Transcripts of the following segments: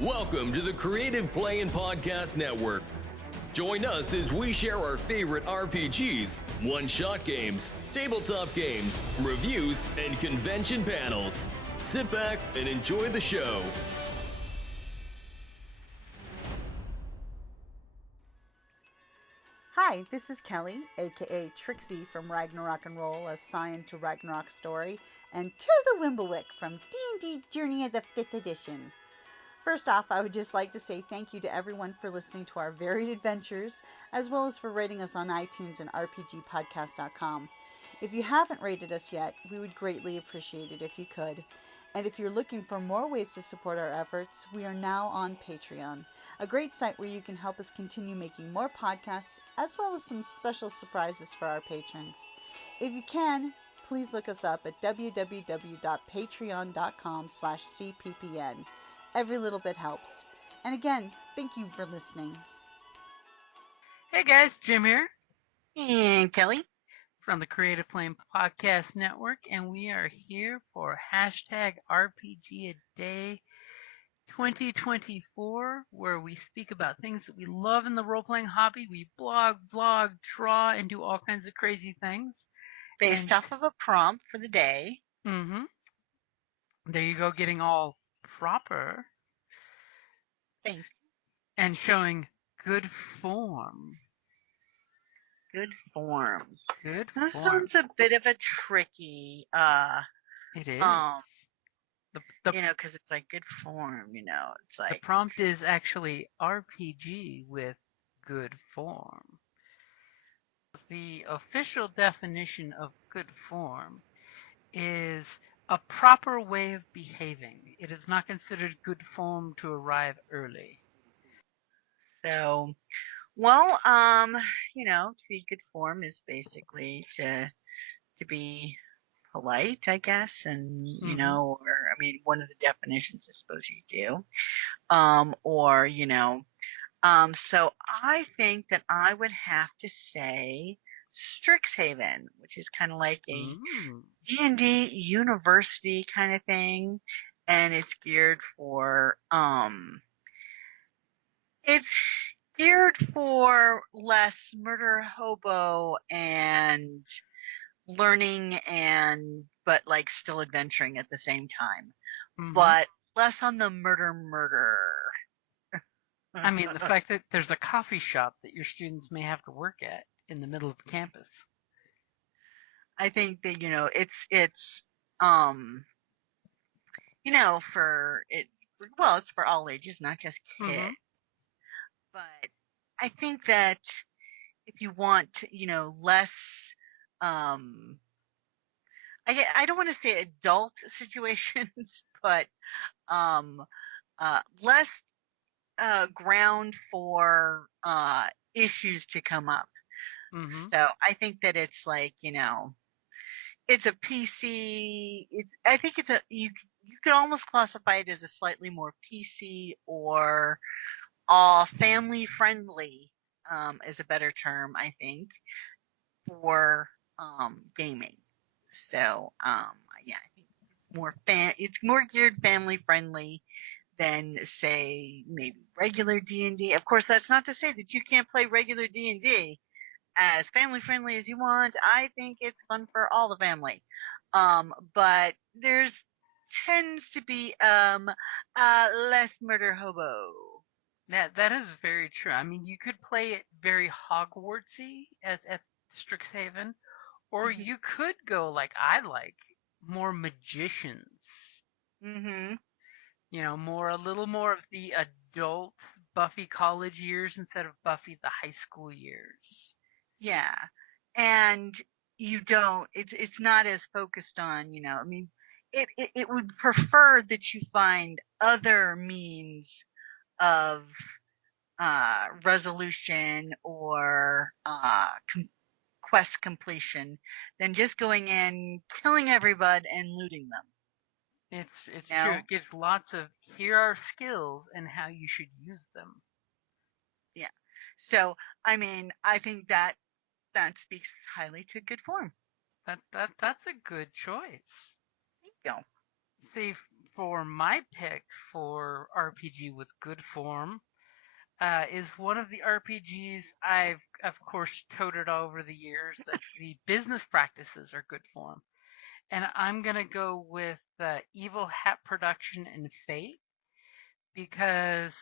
Welcome to the Creative Play and Podcast Network. Join us as we share our favorite RPGs, one-shot games, tabletop games, reviews, and convention panels. Sit back and enjoy the show. Hi, this is Kelly, aka Trixie from Ragnarok and Roll, a Scion to Ragnarok story, and Tilda Wimblewick from D&D Journey of the 5th Edition. First off, I would just like to say thank you to everyone for listening to our varied adventures, as well as for rating us on iTunes and RPGpodcast.com. If you haven't rated us yet, we would greatly appreciate it if you could. And if you're looking for more ways to support our efforts, we are now on Patreon, a great site where you can help us continue making more podcasts, as well as some special surprises for our patrons. If you can, please look us up at www.patreon.com/cppn. Every little bit helps. And again, thank you for listening. Hey guys, Jim here And Kelly. from the Creative Play and Podcast Network, and we are here for hashtag RPGaDay 2024, where we speak about things that we love in the role-playing hobby. We blog, vlog, draw, and do all kinds of crazy things. Based off of a prompt for the day. Mm-hmm. There you go, getting all proper. Thank you. And showing good form. Good form. Good This form. one's a bit of a tricky, It is. because it's like good form, it's like. The prompt is actually RPG with good form. The official definition of good form is a proper way of behaving. It is not considered good form to arrive early. So, well, to be good form is basically to be polite, I guess, and, one of the definitions I suppose you do. So I think that I would have to say Strixhaven, which is kind of like a D&D university kind of thing, and it's geared for less murder hobo and learning but like still adventuring at the same time, but less on the murder. I mean, the fact that there's a coffee shop that your students may have to work at in the middle of campus. I think that, it's for all ages, not just kids. But I think that if you want, less, I don't want to say adult situations, but less ground for issues to come up. So I think that it's like, it's a PC. I think you could almost classify it as a slightly more PC or family friendly, is a better term, I think, for gaming. So I think it's more geared family friendly than, say, maybe regular D&D. Of course, that's not to say that you can't play regular D&D as family friendly as you want. I think it's fun for all the family. But there's tends to be less murder hobo. That is very true. I mean, you could play it very Hogwartsy at Strixhaven, or you could go like I like, more magicians. A little more of the adult Buffy college years instead of Buffy the high school years. Yeah. And it's not as focused on, it would prefer that you find other means of resolution or quest completion than just going in, killing everybody, and looting them. It's true. It gives lots of, here are skills and how you should use them. Yeah. So, I mean, I think that speaks highly to good form. That's a good choice. Thank you. See, for my pick for RPG with good form, is one of the RPGs I've, of course, toted over the years that the business practices are good form. And I'm going to go with Evil Hat Production and Fate because,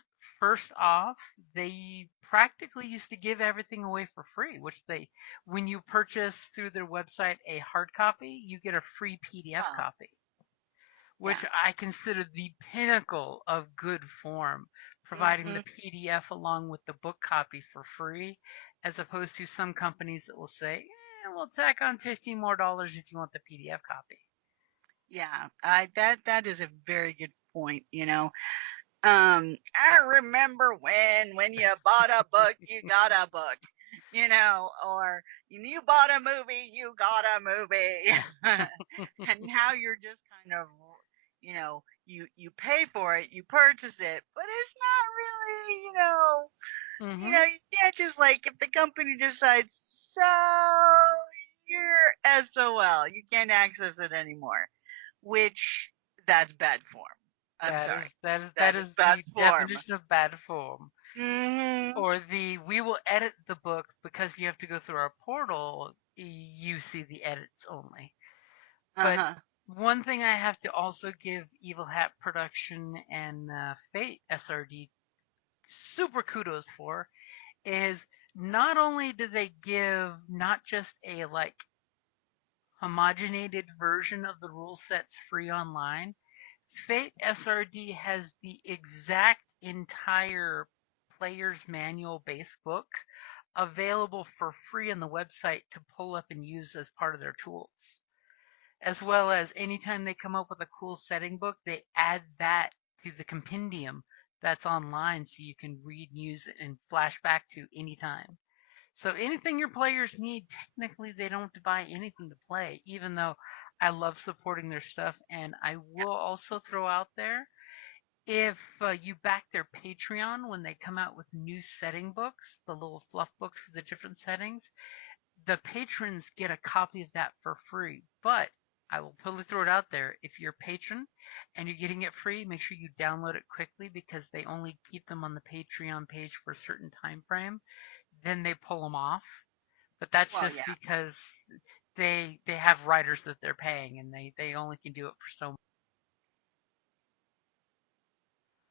first off, they practically used to give everything away for free, which when you purchase through their website a hard copy, you get a free PDF Oh, copy, yeah. which I consider the pinnacle of good form, providing Mm-hmm. the PDF along with the book copy for free, as opposed to some companies that will say, we'll tack on $15 more if you want the PDF copy. Yeah, that is a very good point, you know. I remember when you bought a book, you got a book, you know, or you bought a movie, you got a movie. And now you're just kind of, you know, you pay for it, you purchase it, but it's not really, Mm-hmm. you can't just like if the company decides so you're SOL, you can't access it anymore, which that's bad form. I'm That is sorry. that is that That is is bad the form. definition of bad form. Hmm. Or we will edit the book because you have to go through our portal. You see the edits only. But Uh-huh. one thing I have to also give Evil Hat Production and Fate SRD super kudos for is not only do they give not just a like homogenated version of the rule sets free online, Fate SRD has the exact entire player's manual base book available for free on the website to pull up and use as part of their tools. As well as anytime they come up with a cool setting book, they add that to the compendium that's online so you can read, use, and flash back to anytime. So anything your players need, technically they don't have to buy anything to play, even though I love supporting their stuff. And I will also throw out there, if you back their Patreon when they come out with new setting books, the little fluff books for the different settings, the patrons get a copy of that for free. But I will totally throw it out there. If you're a patron and you're getting it free, make sure you download it quickly because they only keep them on the Patreon page for a certain time frame. Then they pull them off. But that's Well, just yeah, because they have writers that they're paying and they only can do it for so.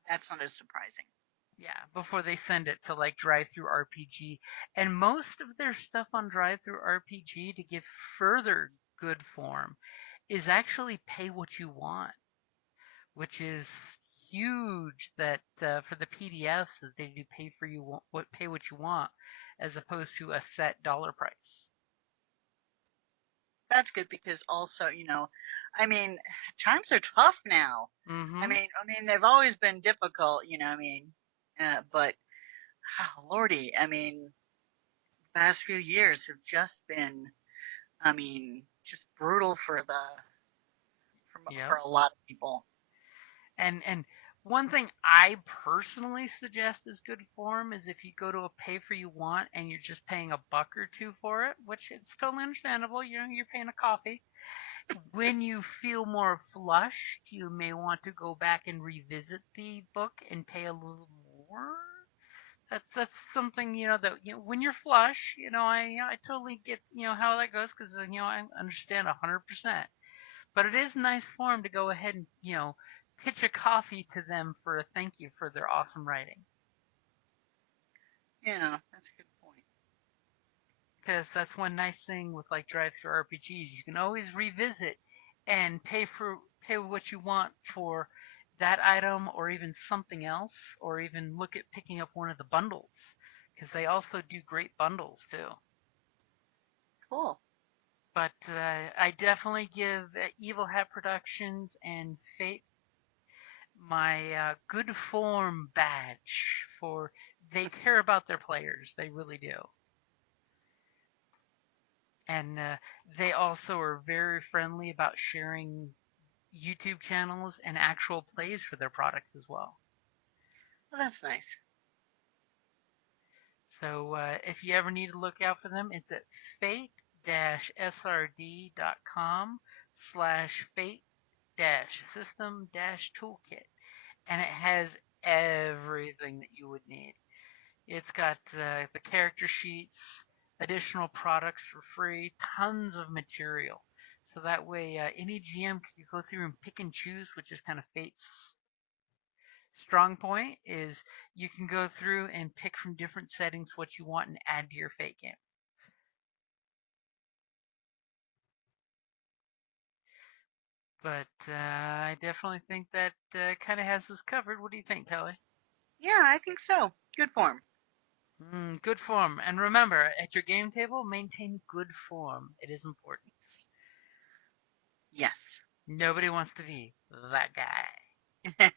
that's not as surprising. Yeah, before they send it to like Drive Through RPG. And most of their stuff on Drive Through RPG to give further good form is actually pay what you want, which is huge that for the PDFs that they do pay what you want as opposed to a set dollar price. That's good because also, I mean, times are tough now. Mhm. They've always been difficult, but Lordy, the past few years have just been, just brutal for Yep. a lot of people. And one thing I personally suggest is good form is if you go to a pay for you want and you're just paying a buck or two for it, which it's totally understandable, you're paying a coffee. When you feel more flushed, you may want to go back and revisit the book and pay a little more. That's something that when you're flush, I totally get how that goes because I understand 100%. But it is nice form to go ahead and pitch a coffee to them for a thank you for their awesome writing. Yeah, that's a good point. Because that's one nice thing with like drive-through RPGs. You can always revisit and pay what you want for that item or even something else, or even look at picking up one of the bundles because they also do great bundles too. Cool. But I definitely give Evil Hat Productions and Fate my good form badge for they care about their players. They really do. And they also are very friendly about sharing YouTube channels and actual plays for their products as well. Well, that's nice. So if you ever need to look out for them, it's at fate-srd.com/fate-srd. System-Toolkit, and it has everything that you would need. It's got the character sheets, additional products for free, tons of material. So that way, any GM can go through and pick and choose, which is kind of Fate's strong point, is you can go through and pick from different settings what you want and add to your Fate game. But I definitely think that kind of has us covered. What do you think, Kelly? Yeah, I think so. Good form. Good form. And remember, at your game table, maintain good form. It is important. Yes. Nobody wants to be that guy.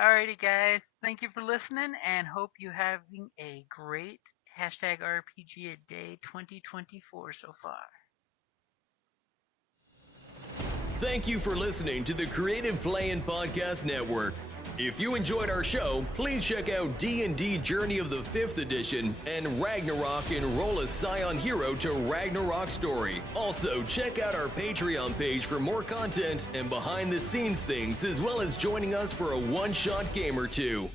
Alrighty, guys. Thank you for listening and hope you're having a great #RPGaDay 2024 so far. Thank you for listening to the Creative Play Podcast Network. If you enjoyed our show, please check out D&D Journey of the 5th Edition and Ragnarok Enroll a Scion Hero to Ragnarok Story. Also, check out our Patreon page for more content and behind-the-scenes things, as well as joining us for a one-shot game or two.